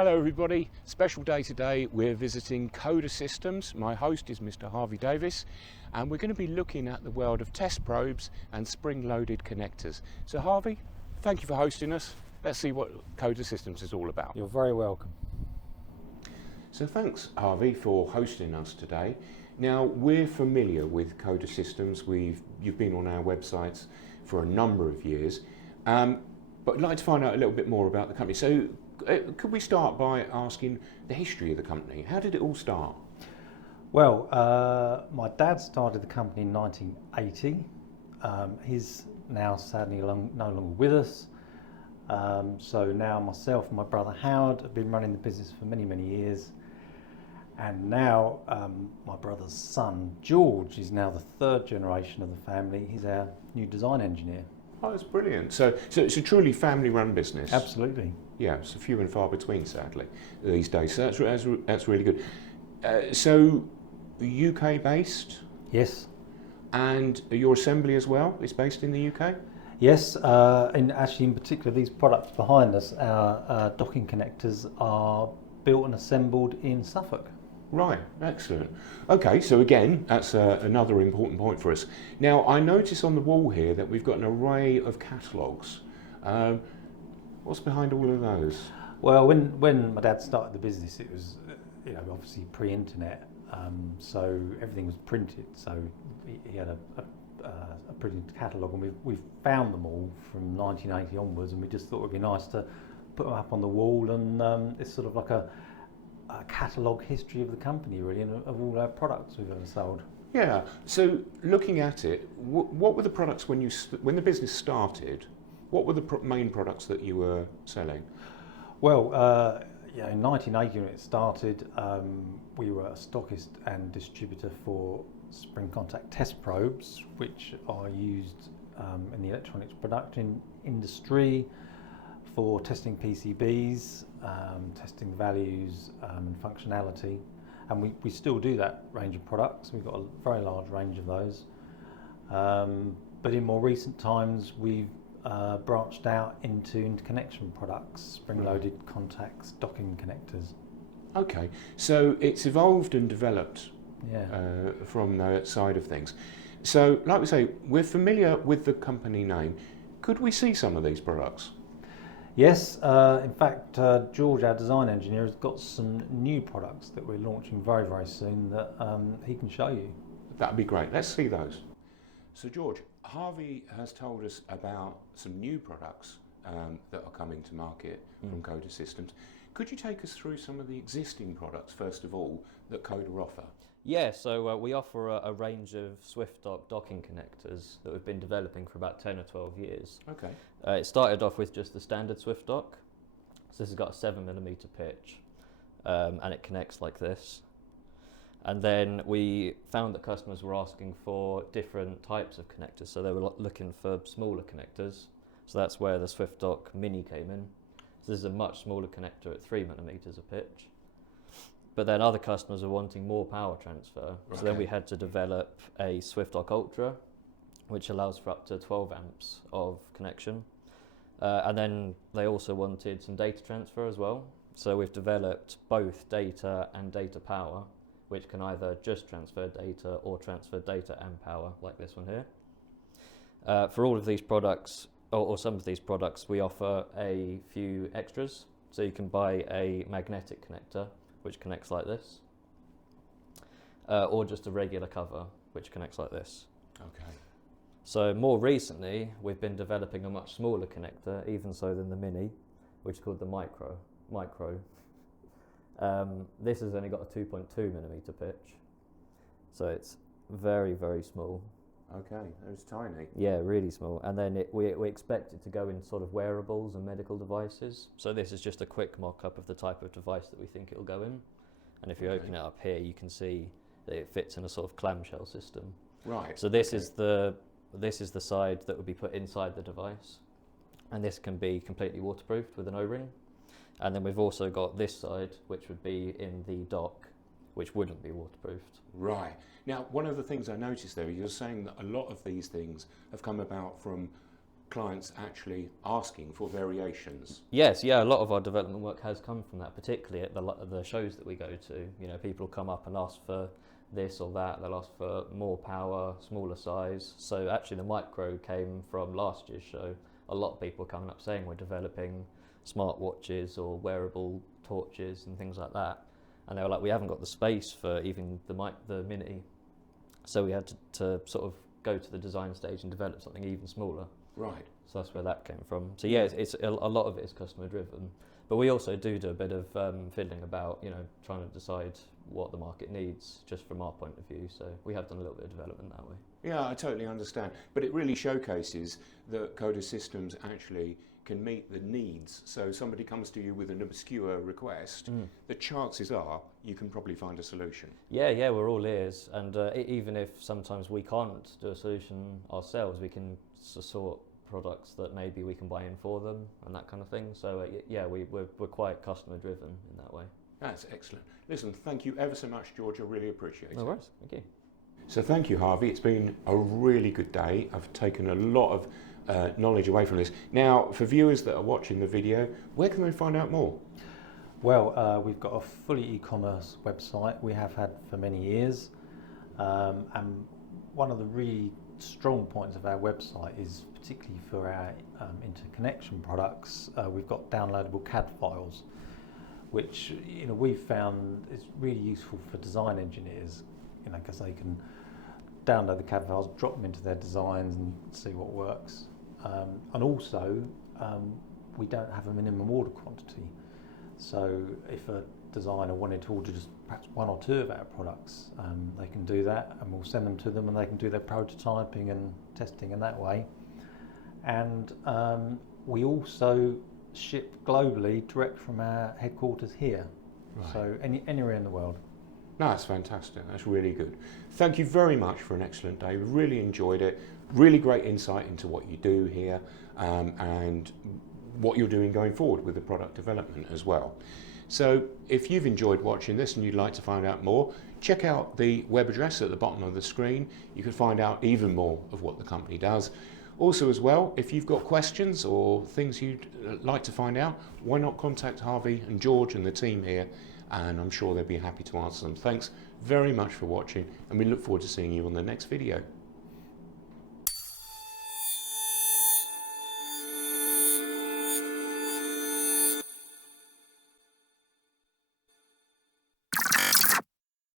Hello everybody, special day today. We're visiting Coda Systems. My host is Mr. Harvey Davis, and we're going to be looking at the world of test probes and spring-loaded connectors. So Harvey, thank you for hosting us. Let's see what Coda Systems is all about. You're very welcome. So thanks Harvey for hosting us today. Now we're familiar with Coda Systems. You've been on our websites for a number of years, but I'd like to find out a little bit more about the company. So could we start by asking the history of the company? How did it all start? Well, my dad started the company in 1980. He's now sadly no longer with us. So now myself and my brother Howard have been running the business for many, many years. And now my brother's son George is now the third generation of the family. He's our new design engineer. Oh, that's brilliant. So it's a truly family-run business. Absolutely. Yeah, it's few and far between, sadly, these days. So that's really good. So, UK based? Yes. And your assembly as well is based in the UK? Yes, in particular, these products behind us, our docking connectors, are built and assembled in Suffolk. Right, excellent. Okay, so again, that's another important point for us. Now, I notice on the wall here that we've got an array of catalogues. What's behind all of those? Well, when my dad started the business, it was obviously pre-internet, so everything was printed. So he had a printed catalogue, and we've found them all from 1980 onwards, and we just thought it would be nice to put them up on the wall, and it's sort of like a catalogue history of the company, really, and of all our products we've ever sold. Yeah. So looking at it, what were the products when the business started? What were the main products that you were selling? Well, in 1980 when it started, we were a stockist and distributor for spring contact test probes, which are used in the electronics production industry for testing PCBs, testing values and functionality, and we still do that range of products. We've got a very large range of those, but in more recent times we've branched out into interconnection products, spring-loaded contacts, docking connectors. Okay, so it's evolved and developed from that side of things. So, like we say, we're familiar with the company name. Could we see some of these products? Yes, in fact, George, our design engineer, has got some new products that we're launching very, very soon that he can show you. That'd be great. Let's see those. So, George, Harvey has told us about some new products that are coming to market from Coda Systems. Could you take us through some of the existing products, first of all, that Coda offer? Yeah, so we offer a range of SwiftDock docking connectors that we've been developing for about 10 or 12 years. Okay. It started off with just the standard SwiftDock. So this has got a 7mm pitch, and it connects like this. And then we found that customers were asking for different types of connectors, so they were looking for smaller connectors. So that's where the SwiftDock Mini came in. So this is a much smaller connector at 3mm of pitch. But then other customers are wanting more power transfer. Okay. So then we had to develop a SwiftDock Ultra, which allows for up to 12 amps of connection. And then they also wanted some data transfer as well. So we've developed both data and data power, which can either just transfer data or transfer data and power, like this one here. For all of these products, or some of these products, we offer a few extras. So you can buy a magnetic connector, which connects like this, or just a regular cover, which connects like this. Okay. So more recently, we've been developing a much smaller connector, even so than the Mini, which is called the Micro. This has only got a 2.2mm pitch, so it's very, very small. Okay, it's tiny. Yeah, really small. And then we expect it to go in sort of wearables and medical devices. So this is just a quick mock-up of the type of device that we think it'll go in. And if you open it up here, you can see that it fits in a sort of clamshell system. Right. So this is the side that would be put inside the device, and this can be completely waterproofed with an O-ring. And then we've also got this side, which would be in the dock, which wouldn't be waterproofed. Right. Now, one of the things I noticed there, you're saying that a lot of these things have come about from clients actually asking for variations? Yes, yeah, a lot of our development work has come from that, particularly at the shows that we go to. You know, people come up and ask for this or that, they'll ask for more power, smaller size. So actually the micro came from last year's show. A lot of people coming up saying we're developing smart watches or wearable torches and things like that. And they were like, we haven't got the space for even the Mini. So we had to sort of go to the design stage and develop something even smaller. Right. So that's where that came from. So yeah, it's a lot of it is customer driven, but we also do a bit of fiddling about, you know, trying to decide what the market needs just from our point of view. So we have done a little bit of development that way. Yeah, I totally understand. But it really showcases that Coda Systems actually can meet the needs. So somebody comes to you with an obscure request, the chances are you can probably find a solution. Yeah, we're all ears, and even if sometimes we can't do a solution ourselves, we can sort products that maybe we can buy in for them and that kind of thing. So yeah, we're quite customer driven in that way. That's excellent. Listen, thank you ever so much, George. I really appreciate it. No worries, thank you. So thank you, Harvey. It's been a really good day. I've taken a lot of knowledge away from this. Now, for viewers that are watching the video, where can they find out more? Well, we've got a fully e-commerce website we have had for many years, and one of the really strong points of our website is particularly for our interconnection products. We've got downloadable CAD files, which we've found is really useful for design engineers, because they can download the CAD files, drop them into their designs and see what works. And also, we don't have a minimum order quantity. So if a designer wanted to order just perhaps one or two of our products, they can do that, and we'll send them to them and they can do their prototyping and testing in that way. And we also ship globally direct from our headquarters here, right. So anywhere in the world. No, that's fantastic. That's really good. Thank you very much for an excellent day. We really enjoyed it. Really great insight into what you do here and what you're doing going forward with the product development as well. So if you've enjoyed watching this and you'd like to find out more, check out the web address at the bottom of the screen. You can find out even more of what the company does. Also as well, if you've got questions or things you'd like to find out, why not contact Harvey and George and the team here, and I'm sure they'll be happy to answer them. Thanks very much for watching, and we look forward to seeing you on the next video.